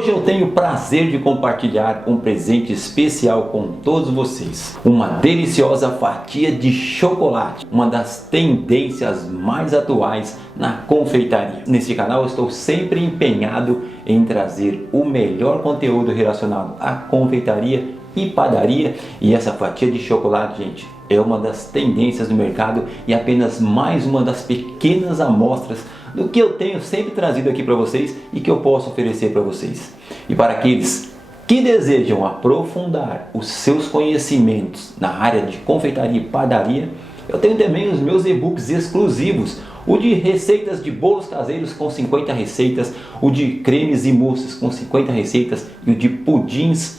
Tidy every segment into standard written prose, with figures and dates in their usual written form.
Hoje eu tenho o prazer de compartilhar um presente especial com todos vocês. Uma deliciosa fatia de chocolate, uma das tendências mais atuais na confeitaria. Neste canal eu estou sempre empenhado em trazer o melhor conteúdo relacionado à confeitaria e padaria, e essa fatia de chocolate, gente, é uma das tendências do mercado e apenas mais uma das pequenas amostras do que eu tenho sempre trazido aqui para vocês e que eu posso oferecer para vocês. E para aqueles que desejam aprofundar os seus conhecimentos na área de confeitaria e padaria, eu tenho também os meus e-books exclusivos, o de receitas de bolos caseiros com 50 receitas, o de cremes e mousses com 50 receitas e o de pudins,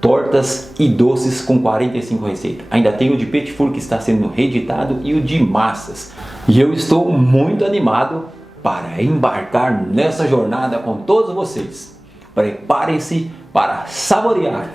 tortas e doces com 45 receitas. Ainda tem o de petit four que está sendo reeditado e o de massas. E eu estou muito animado para embarcar nessa jornada com todos vocês. Preparem-se para saborear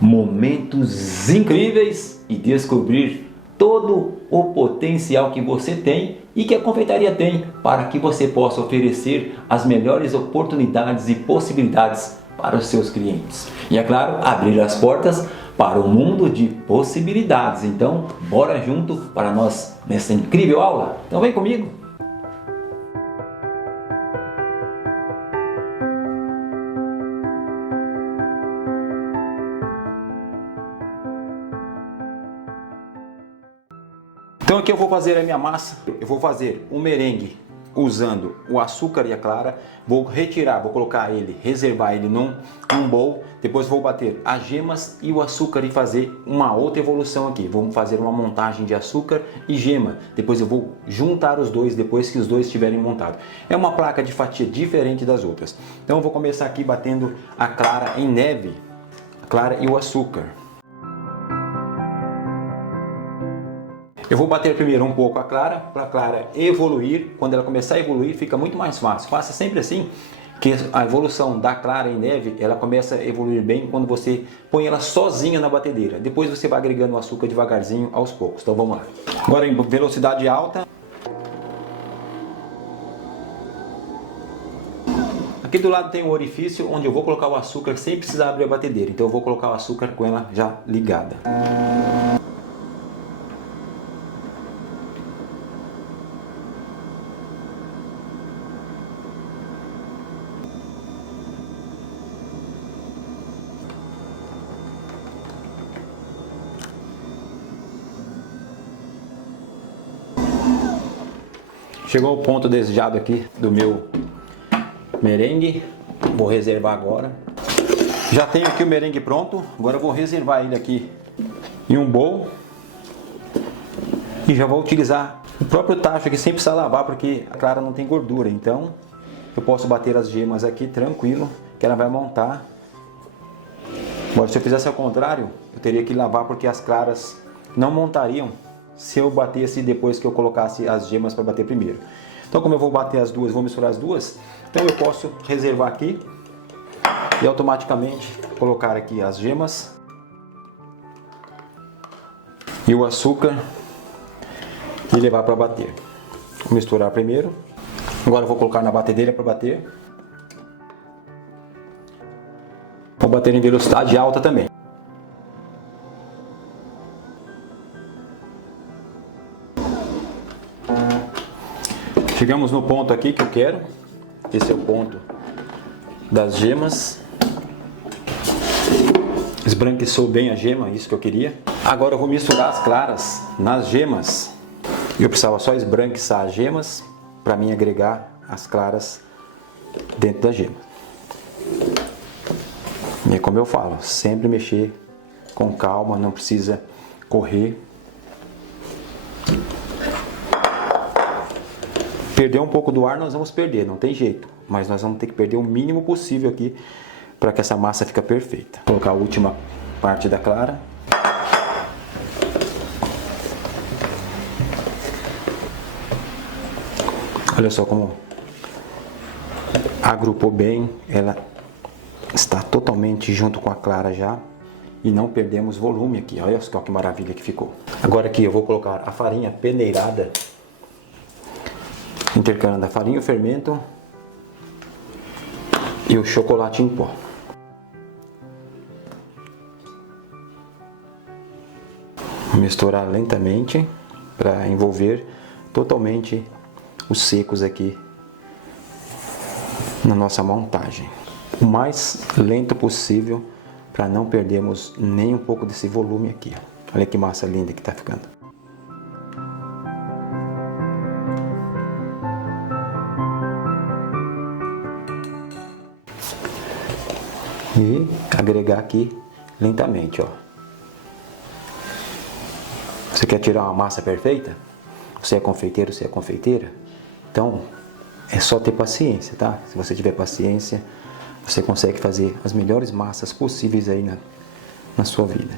momentos incríveis e descobrir todo o potencial que você tem e que a confeitaria tem para que você possa oferecer as melhores oportunidades e possibilidades para os seus clientes. E é claro, abrir as portas para o mundo de possibilidades. Então, bora junto para nós nessa incrível aula? Então vem comigo! Então aqui eu vou fazer a minha massa. Eu vou fazer um merengue usando o açúcar e a clara, vou retirar, vou colocar ele, reservar ele num bowl, depois vou bater as gemas e o açúcar e fazer uma outra evolução aqui. Vamos fazer uma montagem de açúcar e gema, depois eu vou juntar os dois depois que os dois estiverem montados. É uma placa de fatia diferente das outras. Então eu vou começar aqui batendo a clara em neve, a clara e o açúcar. Eu vou bater primeiro um pouco a clara, para a clara evoluir. Quando ela começar a evoluir, fica muito mais fácil. Faça sempre assim, que a evolução da clara em neve, ela começa a evoluir bem quando você põe ela sozinha na batedeira. Depois você vai agregando o açúcar devagarzinho, aos poucos. Então vamos lá. Agora em velocidade alta. Aqui do lado tem um orifício onde eu vou colocar o açúcar sem precisar abrir a batedeira. Então eu vou colocar o açúcar com ela já ligada. Chegou o ponto desejado aqui do meu merengue, vou reservar agora. Já tenho aqui o merengue pronto, agora eu vou reservar ele aqui em um bowl. E já vou utilizar o próprio tacho aqui sem precisar lavar, porque a clara não tem gordura. Então eu posso bater as gemas aqui tranquilo, que ela vai montar. Agora se eu fizesse ao contrário, eu teria que lavar porque as claras não montariam se eu batesse depois que eu colocasse as gemas para bater primeiro. Então como eu vou bater as duas, vou misturar as duas, então eu posso reservar aqui e automaticamente colocar aqui as gemas e o açúcar e levar para bater. Vou misturar primeiro, agora eu vou colocar na batedeira para bater. Vou bater em velocidade alta também. Chegamos no ponto aqui que eu quero. Esse é o ponto das gemas. Esbranquiçou bem a gema, isso que eu queria. Agora eu vou misturar as claras nas gemas. Eu precisava só esbranquiçar as gemas para mim agregar as claras dentro da gema. E é como eu falo, sempre mexer com calma, não precisa correr. Perder um pouco do ar nós vamos perder, não tem jeito. Mas nós vamos ter que perder o mínimo possível aqui para que essa massa fique perfeita. Vou colocar a última parte da clara. Olha só como agrupou bem, ela está totalmente junto com a clara já. E não perdemos volume aqui, olha só que maravilha que ficou. Agora aqui eu vou colocar a farinha peneirada, intercalando a farinha, o fermento e o chocolate em pó. Misturar lentamente para envolver totalmente os secos aqui na nossa montagem. O mais lento possível para não perdermos nem um pouco desse volume aqui. Olha que massa linda que tá ficando. E agregar aqui lentamente, ó. Você quer tirar uma massa perfeita? Você é confeiteiro, você é confeiteira? Então, é só ter paciência, tá? Se você tiver paciência, você consegue fazer as melhores massas possíveis aí na sua vida.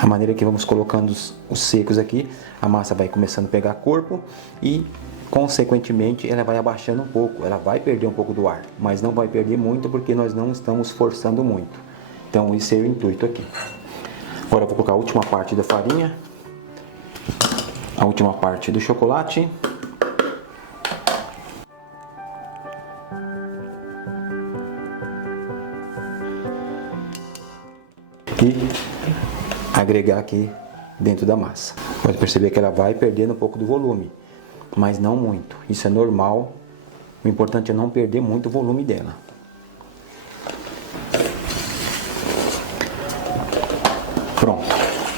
A maneira que vamos colocando os secos aqui, a massa vai começando a pegar corpo e, consequentemente, ela vai abaixando um pouco. Ela vai perder um pouco do ar, mas não vai perder muito porque nós não estamos forçando muito. Então, esse é o intuito aqui. Agora eu vou colocar a última parte da farinha, a última parte do chocolate. E agregar aqui dentro da massa. Pode perceber que ela vai perdendo um pouco do volume, mas não muito. Isso é normal. O importante é não perder muito o volume dela. Pronto.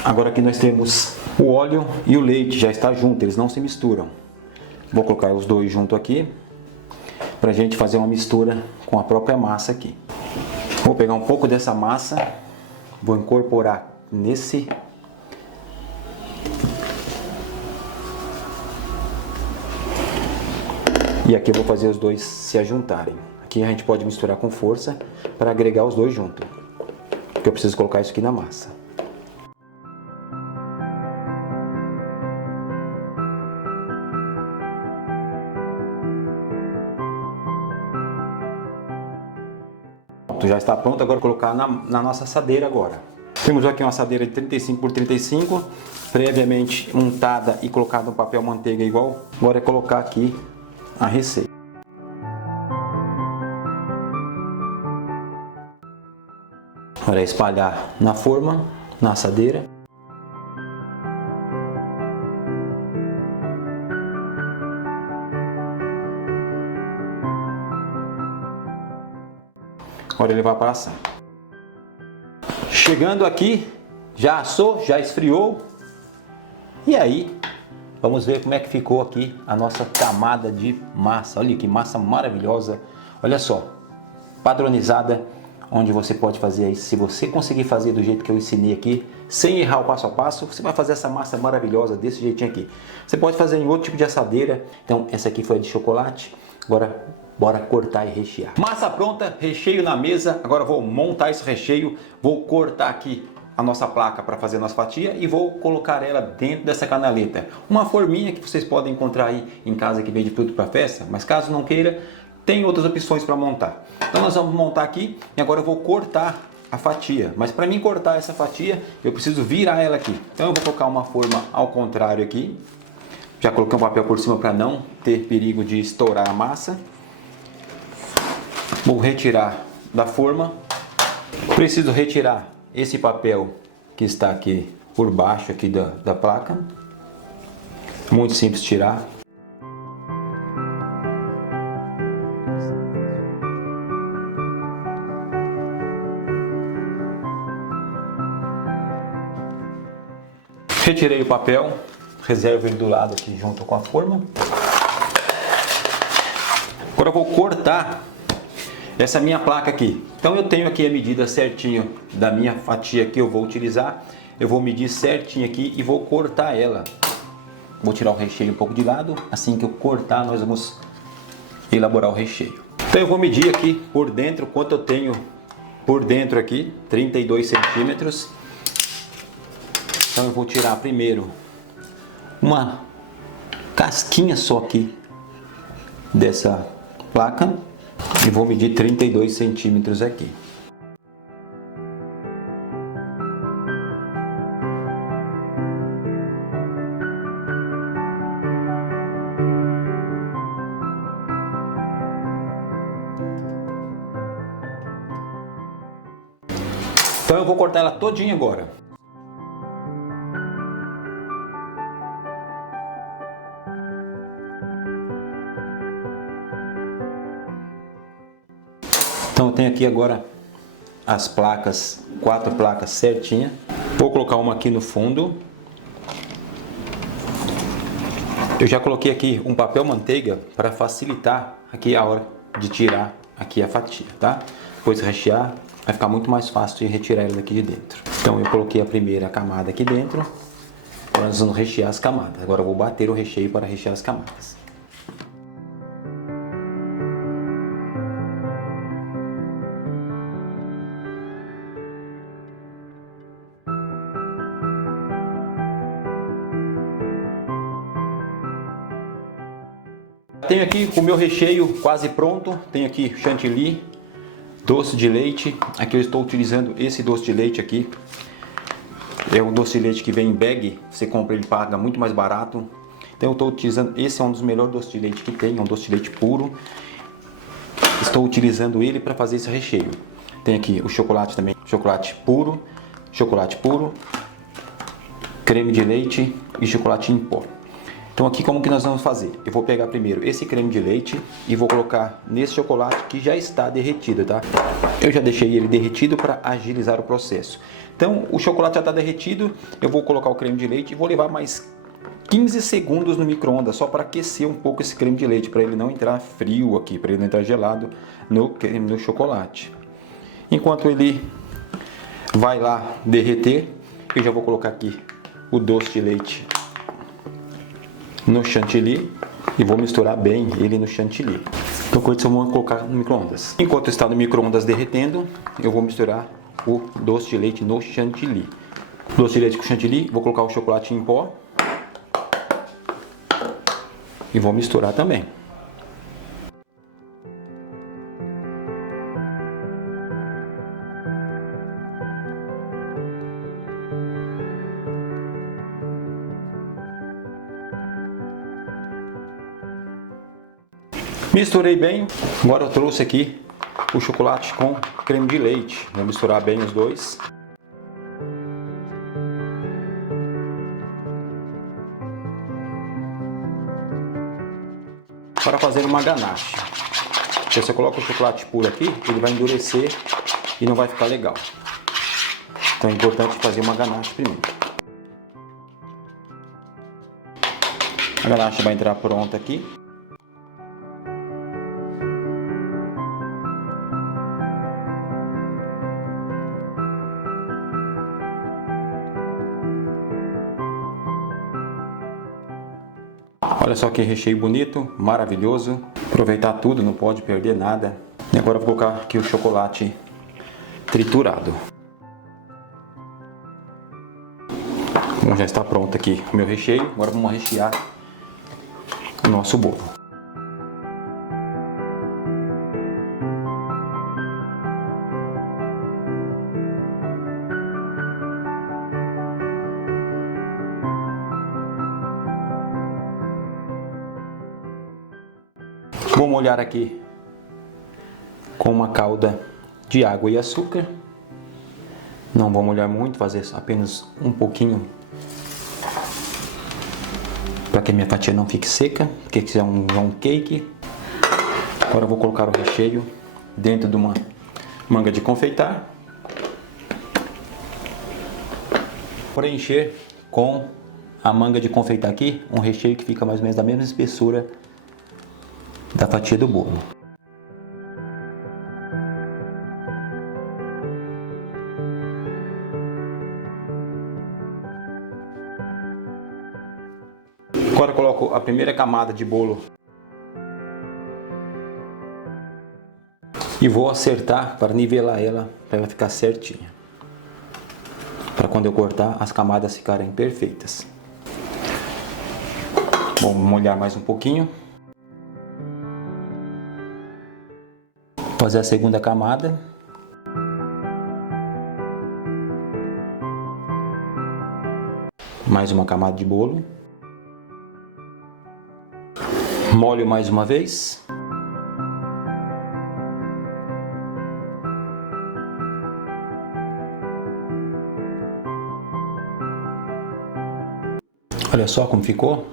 Agora aqui nós temos o óleo e o leite, já está junto, eles não se misturam. Vou colocar os dois junto aqui para a gente fazer uma mistura com a própria massa aqui. Vou pegar um pouco dessa massa, vou incorporar nesse e aqui eu vou fazer os dois se ajuntarem. Aqui a gente pode misturar com força para agregar os dois juntos, porque eu preciso colocar isso aqui na massa. Já está pronto, agora vou colocar na nossa assadeira agora. Temos aqui uma assadeira de 35 por 35, previamente untada e colocada no papel manteiga igual. Agora é colocar aqui a receita. Agora é espalhar na forma, na assadeira. Agora ele vai para assar. Chegando aqui, já assou, já esfriou. E aí, vamos ver como é que ficou aqui a nossa camada de massa. Olha que massa maravilhosa. Olha só, padronizada, onde você pode fazer aí. Se você conseguir fazer do jeito que eu ensinei aqui, sem errar o passo a passo, você vai fazer essa massa maravilhosa desse jeitinho aqui. Você pode fazer em outro tipo de assadeira. Então, essa aqui foi a de chocolate. Agora, bora cortar e rechear. Massa pronta, recheio na mesa. Agora vou montar esse recheio. Vou cortar aqui a nossa placa para fazer a nossa fatia e vou colocar ela dentro dessa canaleta. Uma forminha que vocês podem encontrar aí em casa que vende fruto para festa, mas caso não queira, tem outras opções para montar. Então nós vamos montar aqui e agora eu vou cortar a fatia. Mas para mim cortar essa fatia, eu preciso virar ela aqui. Então eu vou colocar uma forma ao contrário aqui. Já coloquei um papel por cima para não ter perigo de estourar a massa. Vou retirar da forma. Preciso retirar esse papel que está aqui por baixo aqui da placa. Muito simples tirar. Retirei o papel, reservo ele do lado aqui junto com a forma. Agora eu vou cortar essa minha placa aqui. Então eu tenho aqui a medida certinho da minha fatia que eu vou utilizar. Eu vou medir certinho aqui e vou cortar ela. Vou tirar o recheio um pouco de lado. Assim que eu cortar, nós vamos elaborar o recheio. Então eu vou medir aqui por dentro quanto eu tenho por dentro aqui, 32 centímetros. Então eu vou tirar primeiro uma casquinha só aqui dessa placa e vou medir 32 centímetros aqui. Então eu vou cortar ela todinha agora. tenho aqui agora as placas, 4 placas certinhas. Vou colocar uma aqui no fundo. Eu já coloquei aqui um papel manteiga para facilitar aqui a hora de tirar aqui a fatia, tá? Depois de rechear, vai ficar muito mais fácil de retirar ela daqui de dentro. Então eu coloquei a primeira camada aqui dentro. Agora nós vamos rechear as camadas. Agora eu vou bater o recheio para rechear as camadas. Tenho aqui o meu recheio quase pronto. Tenho aqui chantilly, doce de leite. Aqui eu estou utilizando esse doce de leite aqui. É um doce de leite que vem em bag. Você compra, ele paga muito mais barato. Então eu estou utilizando, esse é um dos melhores doces de leite que tem. É um doce de leite puro. Estou utilizando ele para fazer esse recheio. Tem aqui o chocolate também, chocolate puro, creme de leite e chocolate em pó. Então aqui como que nós vamos fazer? Eu vou pegar primeiro esse creme de leite e vou colocar nesse chocolate que já está derretido, tá? Eu já deixei ele derretido para agilizar o processo. Então o chocolate já está derretido, eu vou colocar o creme de leite e vou levar mais 15 segundos no micro-ondas só para aquecer um pouco esse creme de leite, para ele não entrar frio aqui, para ele não entrar gelado no chocolate. Enquanto ele vai lá derreter, eu já vou colocar aqui o doce de leite no chantilly e vou misturar bem ele no chantilly. Então com isso eu vou colocar no micro-ondas. Enquanto está no micro-ondas derretendo, eu vou misturar o doce de leite no chantilly. Doce de leite com chantilly, vou colocar o chocolate em pó e vou misturar também. Misturei bem, agora eu trouxe aqui o chocolate com creme de leite. Vou misturar bem os dois. Para fazer uma ganache. Se você coloca o chocolate puro aqui, ele vai endurecer e não vai ficar legal. Então é importante fazer uma ganache primeiro. A ganache vai entrar pronta aqui. Olha só que recheio bonito, maravilhoso. Aproveitar tudo, não pode perder nada. E agora eu vou colocar aqui o chocolate triturado. Bom, já está pronto aqui o meu recheio. Agora vamos rechear o nosso bolo. Vou molhar aqui com uma calda de água e açúcar. Não vou molhar muito, fazer apenas um pouquinho para que a minha fatia não fique seca, porque quiser é um cake. Agora eu vou colocar o recheio dentro de uma manga de confeitar. Preencher com a manga de confeitar aqui um recheio que fica mais ou menos da mesma espessura da fatia do bolo. Agora eu coloco a primeira camada de bolo e vou acertar para nivelar ela, para ela ficar certinha, para quando eu cortar as camadas ficarem perfeitas. Vou molhar mais um pouquinho. Fazer a segunda camada. Mais uma camada de bolo. Molho mais uma vez. Olha só como ficou.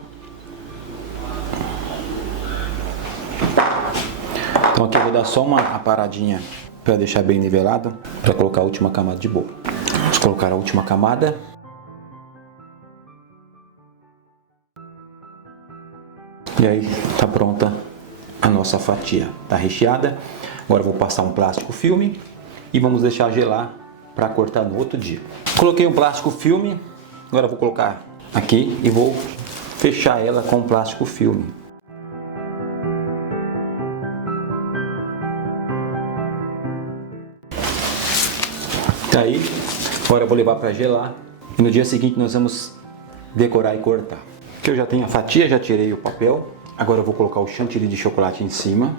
Então aqui eu vou dar só uma paradinha para deixar bem nivelado, para colocar a última camada de bolo. Vamos colocar a última camada. E aí tá pronta a nossa fatia, tá recheada. Agora eu vou passar um plástico filme e vamos deixar gelar para cortar no outro dia. Coloquei um plástico filme, agora eu vou colocar aqui e vou fechar ela com plástico filme. Tá aí, agora eu vou levar para gelar e no dia seguinte nós vamos decorar e cortar. Aqui eu já tenho a fatia, já tirei o papel, agora eu vou colocar o chantilly de chocolate em cima.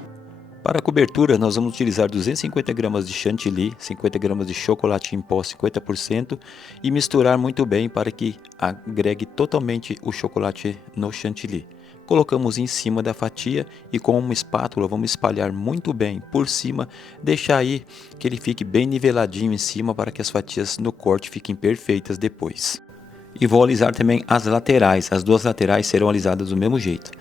Para a cobertura, nós vamos utilizar 250 gramas de chantilly, 50 gramas de chocolate em pó 50% e misturar muito bem para que agregue totalmente o chocolate no chantilly. Colocamos em cima da fatia e com uma espátula vamos espalhar muito bem por cima, deixar aí que ele fique bem niveladinho em cima para que as fatias no corte fiquem perfeitas depois. E vou alisar também as laterais, as duas laterais serão alisadas do mesmo jeito.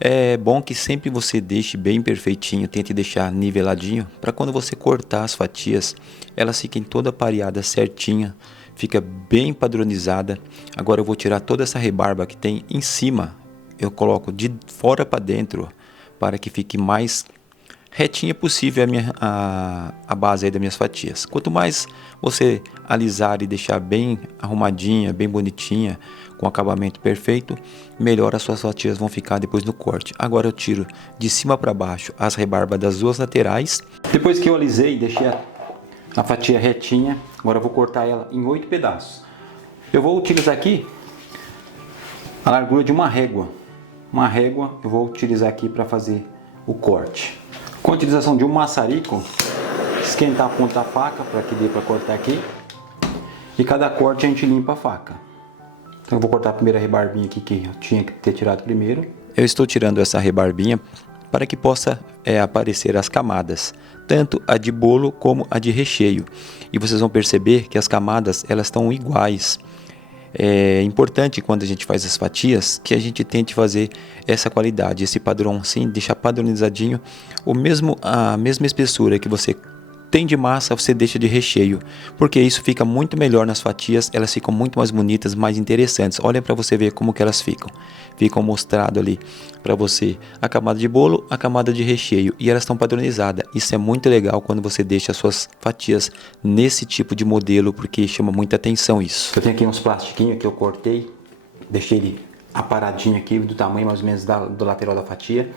É bom que sempre você deixe bem perfeitinho, tente deixar niveladinho, para quando você cortar as fatias, elas fiquem toda pareada certinha, fica bem padronizada. Agora eu vou tirar toda essa rebarba que tem em cima, eu coloco de fora para dentro, para que fique mais retinha possível a base aí das minhas fatias. Quanto mais você alisar e deixar bem arrumadinha, bem bonitinha, com acabamento perfeito, melhor as suas fatias vão ficar depois no corte. Agora eu tiro de cima para baixo as rebarbas das duas laterais. Depois que eu alisei, deixei a fatia retinha, agora eu vou cortar ela em 8 pedaços. Eu vou utilizar aqui a largura de uma régua. Uma régua eu vou utilizar aqui para fazer o corte. Com a utilização de um maçarico, esquentar a ponta da faca para que dê para cortar aqui. E cada corte a gente limpa a faca. Então eu vou cortar a primeira rebarbinha aqui que eu tinha que ter tirado primeiro. Eu estou tirando essa rebarbinha para que possa aparecer as camadas, tanto a de bolo como a de recheio. E vocês vão perceber que as camadas elas estão iguais. É importante quando a gente faz as fatias que a gente tente fazer essa qualidade, esse padrão assim, deixar padronizadinho, a mesma espessura que você tem de massa, você deixa de recheio, porque isso fica muito melhor nas fatias, elas ficam muito mais bonitas, mais interessantes. Olha para você ver como que elas ficam mostrado ali para você a camada de bolo, a camada de recheio, e elas estão padronizadas. Isso é muito legal quando você deixa as suas fatias nesse tipo de modelo, porque chama muita atenção isso. Eu tenho aqui uns plastiquinhos que eu cortei, deixei ele aparadinho aqui, do tamanho mais ou menos do lateral da fatia.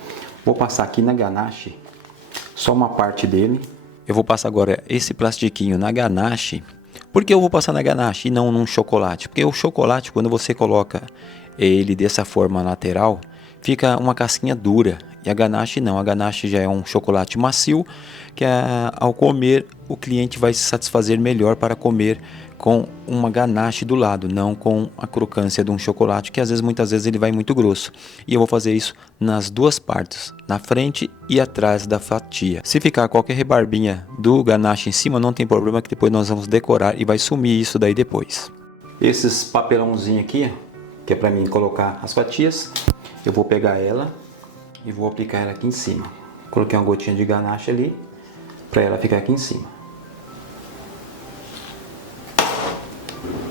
Vou passar aqui na ganache, só uma parte dele. Eu vou passar agora esse plastiquinho na ganache. Por que eu vou passar na ganache e não num chocolate? Porque o chocolate, quando você coloca ele dessa forma lateral, fica uma casquinha dura. E a ganache não, a ganache já é um chocolate macio, que ao comer o cliente vai se satisfazer melhor para comer com uma ganache do lado, não com a crocância de um chocolate, que muitas vezes ele vai muito grosso. E eu vou fazer isso nas duas partes, na frente e atrás da fatia. Se ficar qualquer rebarbinha do ganache em cima, não tem problema, que depois nós vamos decorar e vai sumir isso daí depois. Esses papelãozinhos aqui, que é para mim colocar as fatias, eu vou pegar ela e vou aplicar ela aqui em cima. Coloquei uma gotinha de ganache ali, para ela ficar aqui em cima.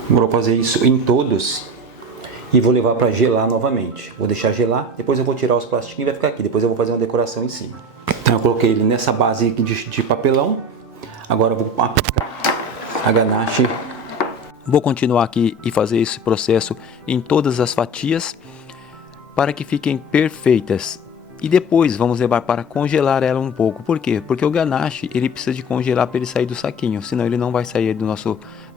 Vou fazer isso em todos e vou levar para gelar novamente. Vou deixar gelar, depois eu vou tirar os plastiquinhos e vai ficar aqui. Depois eu vou fazer uma decoração em cima. Então eu coloquei ele nessa base de papelão. Agora eu vou aplicar a ganache. Vou continuar aqui e fazer esse processo em todas as fatias para que fiquem perfeitas. E depois vamos levar para congelar ela um pouco. Por quê? Porque o ganache ele precisa de congelar para ele sair do saquinho, senão ele não vai sair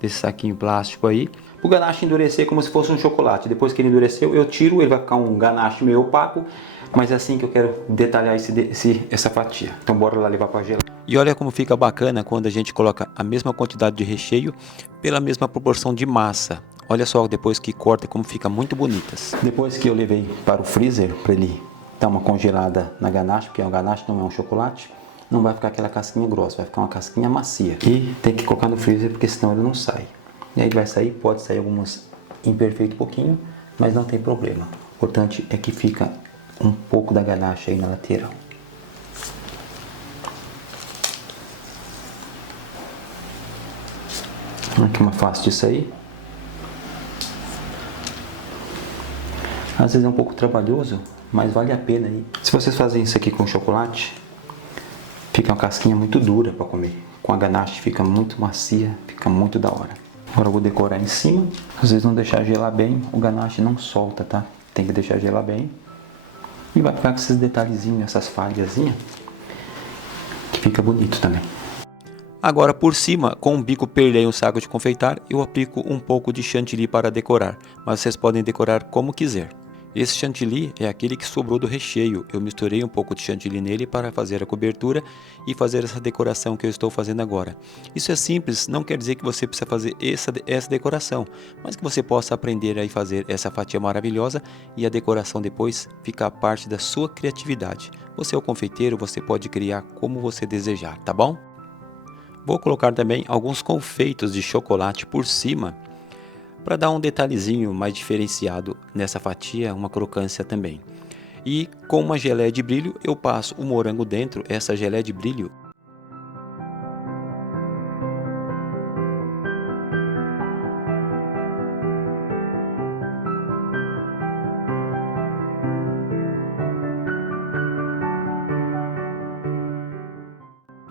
desse saquinho plástico aí. O ganache endurecer como se fosse um chocolate. Depois que ele endureceu, eu tiro, ele vai ficar um ganache meio opaco, mas é assim que eu quero detalhar essa fatia. Então bora lá levar para gelar. E olha como fica bacana quando a gente coloca a mesma quantidade de recheio pela mesma proporção de massa. Olha só depois que corta como fica muito bonitas. Depois que eu levei para o freezer para ele dar uma congelada na ganache, porque o ganache não é um chocolate, não vai ficar aquela casquinha grossa, vai ficar uma casquinha macia. E tem que colocar no freezer porque senão ele não sai. E aí vai sair, pode sair algumas imperfeito pouquinho, mas não tem problema. O importante é que fica um pouco da ganache aí na lateral. que eu faço disso aí. Às vezes é um pouco trabalhoso, mas vale a pena aí. Se vocês fazem isso aqui com chocolate, fica uma casquinha muito dura para comer. Com a ganache fica muito macia, fica muito da hora. Agora eu vou decorar em cima. Às vezes não deixar gelar bem, o ganache não solta, tá? Tem que deixar gelar bem. E vai ficar com esses detalhezinhos, essas falhazinhas, que fica bonito também. Agora por cima, com um bico perlé e um saco de confeitar, eu aplico um pouco de chantilly para decorar, mas vocês podem decorar como quiser. Esse chantilly é aquele que sobrou do recheio, eu misturei um pouco de chantilly nele para fazer a cobertura e fazer essa decoração que eu estou fazendo agora. Isso é simples, não quer dizer que você precisa fazer essa decoração, mas que você possa aprender a fazer essa fatia maravilhosa e a decoração depois fica parte da sua criatividade. Você é o confeiteiro, você pode criar como você desejar, tá bom? Vou colocar também alguns confeitos de chocolate por cima para dar um detalhezinho mais diferenciado nessa fatia, uma crocância também. E com uma geleia de brilho eu passo o morango dentro, essa geleia de brilho.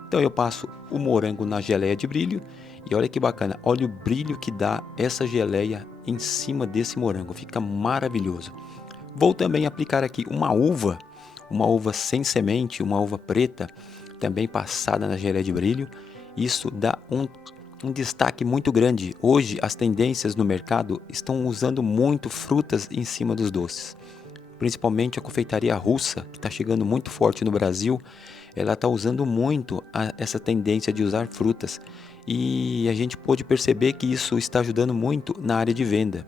Então eu passo o morango na geleia de brilho e olha que bacana, olha o brilho que dá essa geleia em cima desse morango, fica maravilhoso. Vou também aplicar aqui uma uva sem semente, uma uva preta, também passada na geleia de brilho. Isso dá um destaque muito grande. Hoje as tendências no mercado estão usando muito frutas em cima dos doces. Principalmente a confeitaria russa, que está chegando muito forte no Brasil, ela está usando muito essa tendência de usar frutas. E a gente pôde perceber que isso está ajudando muito na área de venda.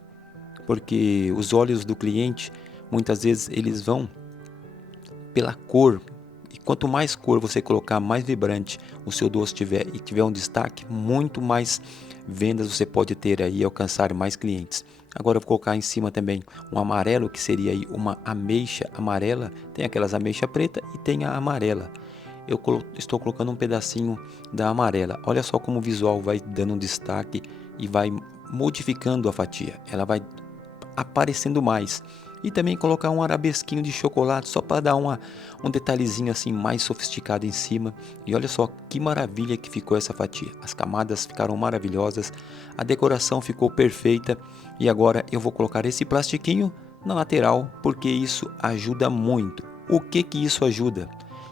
Porque os olhos do cliente, muitas vezes, eles vão pela cor. E quanto mais cor você colocar, mais vibrante o seu doce tiver e tiver um destaque, muito mais vendas você pode ter aí e alcançar mais clientes. Agora eu vou colocar em cima também um amarelo, que seria aí uma ameixa amarela. Tem aquelas ameixa preta e tem a amarela. Eu estou colocando um pedacinho da amarela. Olha só como o visual vai dando um destaque e vai modificando a fatia. Ela vai aparecendo mais. E também colocar um arabesquinho de chocolate só para dar um detalhezinho assim mais sofisticado em cima. E olha só que maravilha que ficou essa fatia. As camadas ficaram maravilhosas, a decoração ficou perfeita. E agora eu vou colocar esse plastiquinho na lateral porque isso ajuda muito. O que isso ajuda?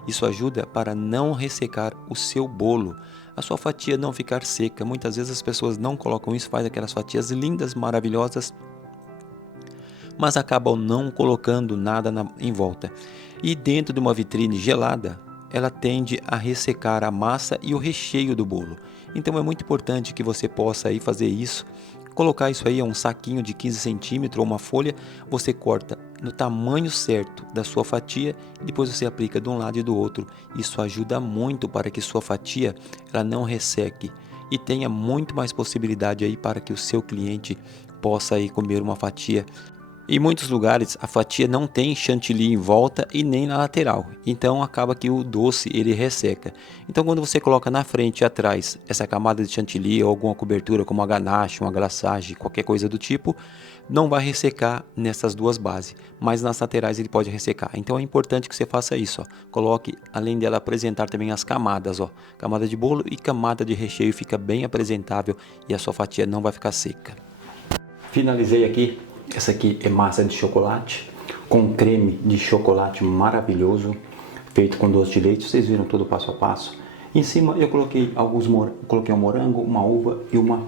Isso ajuda para não ressecar o seu bolo, a sua fatia não ficar seca. Muitas vezes as pessoas não colocam isso, faz aquelas fatias lindas, maravilhosas, mas acabam não colocando nada em volta. E dentro de uma vitrine gelada, ela tende a ressecar a massa e o recheio do bolo. Então é muito importante que você possa aí fazer isso. Colocar isso aí é um saquinho de 15 centímetros ou uma folha, você corta no tamanho certo da sua fatia e depois você aplica de um lado e do outro. Isso ajuda muito para que sua fatia ela não resseque e tenha muito mais possibilidade aí para que o seu cliente possa aí comer uma fatia. Em muitos lugares a fatia não tem chantilly em volta e nem na lateral, então acaba que o doce ele resseca. Então quando você coloca na frente e atrás essa camada de chantilly ou alguma cobertura como uma ganache, uma glaçage, qualquer coisa do tipo, não vai ressecar nessas duas bases, mas nas laterais ele pode ressecar. Então é importante que você faça isso, ó. Coloque, além dela apresentar também as camadas, ó, camada de bolo e camada de recheio, fica bem apresentável e a sua fatia não vai ficar seca. Finalizei aqui. Essa aqui é massa de chocolate com creme de chocolate maravilhoso, feito com doce de leite. Vocês viram todo o passo a passo. Em cima eu coloquei coloquei um morango, uma uva e uma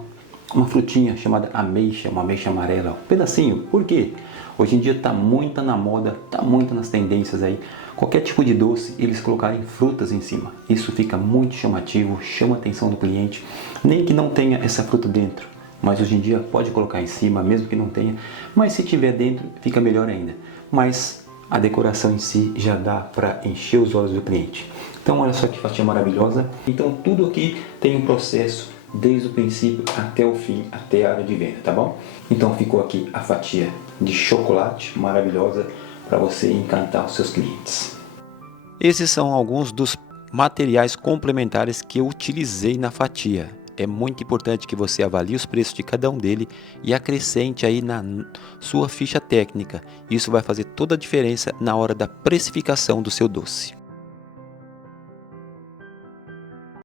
frutinha chamada ameixa, uma ameixa amarela, um pedacinho. Por quê? Hoje em dia está muito na moda, está muito nas tendências aí. Qualquer tipo de doce, eles colocarem frutas em cima. Isso fica muito chamativo, chama a atenção do cliente, nem que não tenha essa fruta dentro. Mas hoje em dia pode colocar em cima, mesmo que não tenha. Mas se tiver dentro, fica melhor ainda. Mas a decoração em si já dá para encher os olhos do cliente. Então olha só que fatia maravilhosa. Então tudo aqui tem um processo desde o princípio até o fim, até a área de venda, tá bom? Então ficou aqui a fatia de chocolate maravilhosa para você encantar os seus clientes. Esses são alguns dos materiais complementares que eu utilizei na fatia. é muito importante que você avalie os preços de cada um dele e acrescente aí na sua ficha técnica. Isso vai fazer toda a diferença na hora da precificação do seu doce.